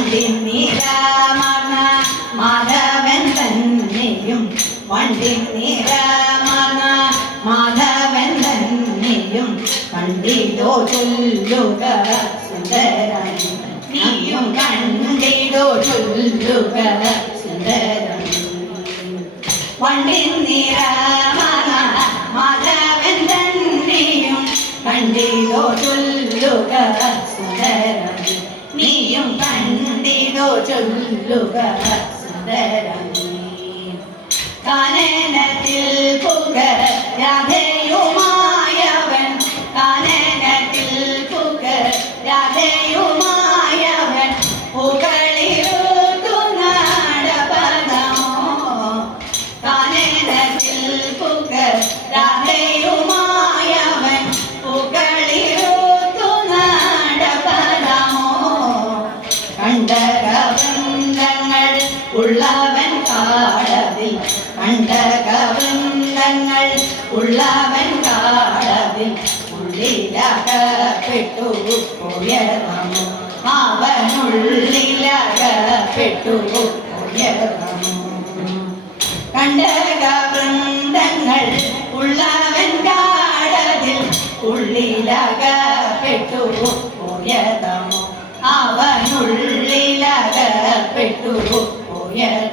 വണ്ടി നിരമണ മാധവൻ തന്നെയും വണ്ടി നിരമണ മാധവൻ തന്നെയും കണ്ടിതോ ചൊല്ലുക സുന്ദരൻ നീയും കണ്ടിതോ ചൊല്ലുക സുന്ദരൻ വണ്ടി നിരമണ മാധവൻ തന്നെയും കണ്ടിതോ ചൊല്ലുക സുന്ദരൻ നീയും കണ്ടിതോ ചൊല്ലുക സുന്ദരൻ കാനനത്തിൽ പുകരാധയുമായവൻ കാനനത്തിൽ പുകരാധയുമായവൻ പുകളിരുത്തു നടപദമോ കാനനത്തിൽ പുകരാധയുമായവൻ പുകളിരുത്തു നടപദമോ കണ്ടകവൃന്ദങ്ങൾ ഉള്ളവൻ കാടതിൽ കണ്ടകവൃന്ദങ്ങൾ ഉള്ളവൻ കാടതിൽ ഉള്ളിലകപ്പെട്ടു പോയതമോ അവനുള്ളിലകപ്പെട്ടു പോയതമോ കണ്ടകവൃന്ദങ്ങൾ ഉള്ളവൻ കാടതിൽ ഉള്ളിലകപ്പെട്ടു പോയതമോ അവനുള്ളിലകപ്പെട്ടു പോയതമോ